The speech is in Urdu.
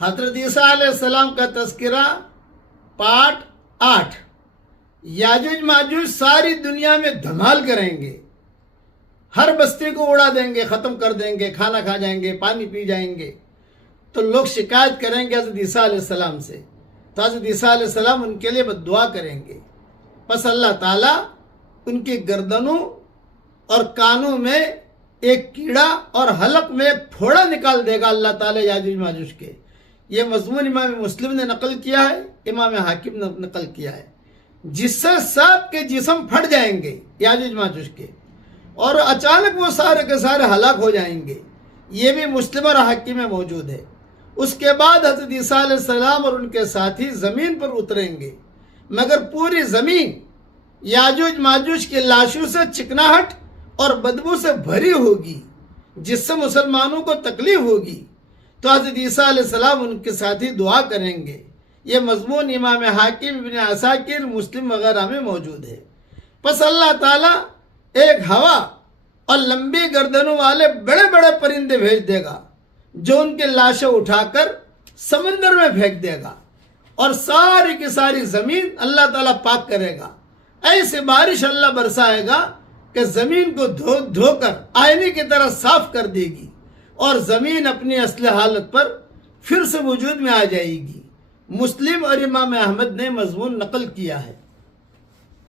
حضرت عیسیٰ علیہ السلام کا تذکرہ پارٹ 8۔ یاجوج ماجوج ساری دنیا میں دھمال کریں گے، ہر بستی کو اڑا دیں گے، ختم کر دیں گے، کھانا کھا جائیں گے، پانی پی جائیں گے۔ تو لوگ شکایت کریں گے حضرت عیسیٰ علیہ السلام سے، تو حضرت عیسیٰ علیہ السلام ان کے لیے بد دعا کریں گے۔ پس اللہ تعالیٰ ان کی گردنوں اور کانوں میں ایک کیڑا اور حلق میں ایک پھوڑا نکال دے گا اللہ تعالیٰ یاجوج ماجوج کے۔ یہ مضمون امام مسلم نے نقل کیا ہے، امام حاکم نے نقل کیا ہے، جس سے سب کے جسم پھٹ جائیں گے یاجوج ماجوج کے، اور اچانک وہ سارے کے سارے ہلاک ہو جائیں گے۔ یہ بھی مسلم اور حاکم میں موجود ہے۔ اس کے بعد حضرت عیسیٰ علیہ السلام اور ان کے ساتھی زمین پر اتریں گے، مگر پوری زمین یاجوج ماجوج کی لاشوں سے چکناہٹ اور بدبو سے بھری ہوگی، جس سے مسلمانوں کو تکلیف ہوگی۔ تو حضرت عیسیٰ علیہ السلام ان کے ساتھی دعا کریں گے۔ یہ مضمون امام حاکم، ابن عساکر، مسلم وغیرہ میں موجود ہے۔ پس اللہ تعالیٰ ایک ہوا اور لمبی گردنوں والے بڑے بڑے پرندے بھیج دے گا، جو ان کے لاشیں اٹھا کر سمندر میں پھینک دے گا، اور ساری کی ساری زمین اللہ تعالیٰ پاک کرے گا۔ ایسے بارش اللہ برسائے گا کہ زمین کو دھو کر آئینے کی طرح صاف کر دے گی، اور زمین اپنی اصل حالت پر پھر سے وجود میں آ جائے گی۔ مسلم اور امام احمد نے مضمون نقل کیا ہے۔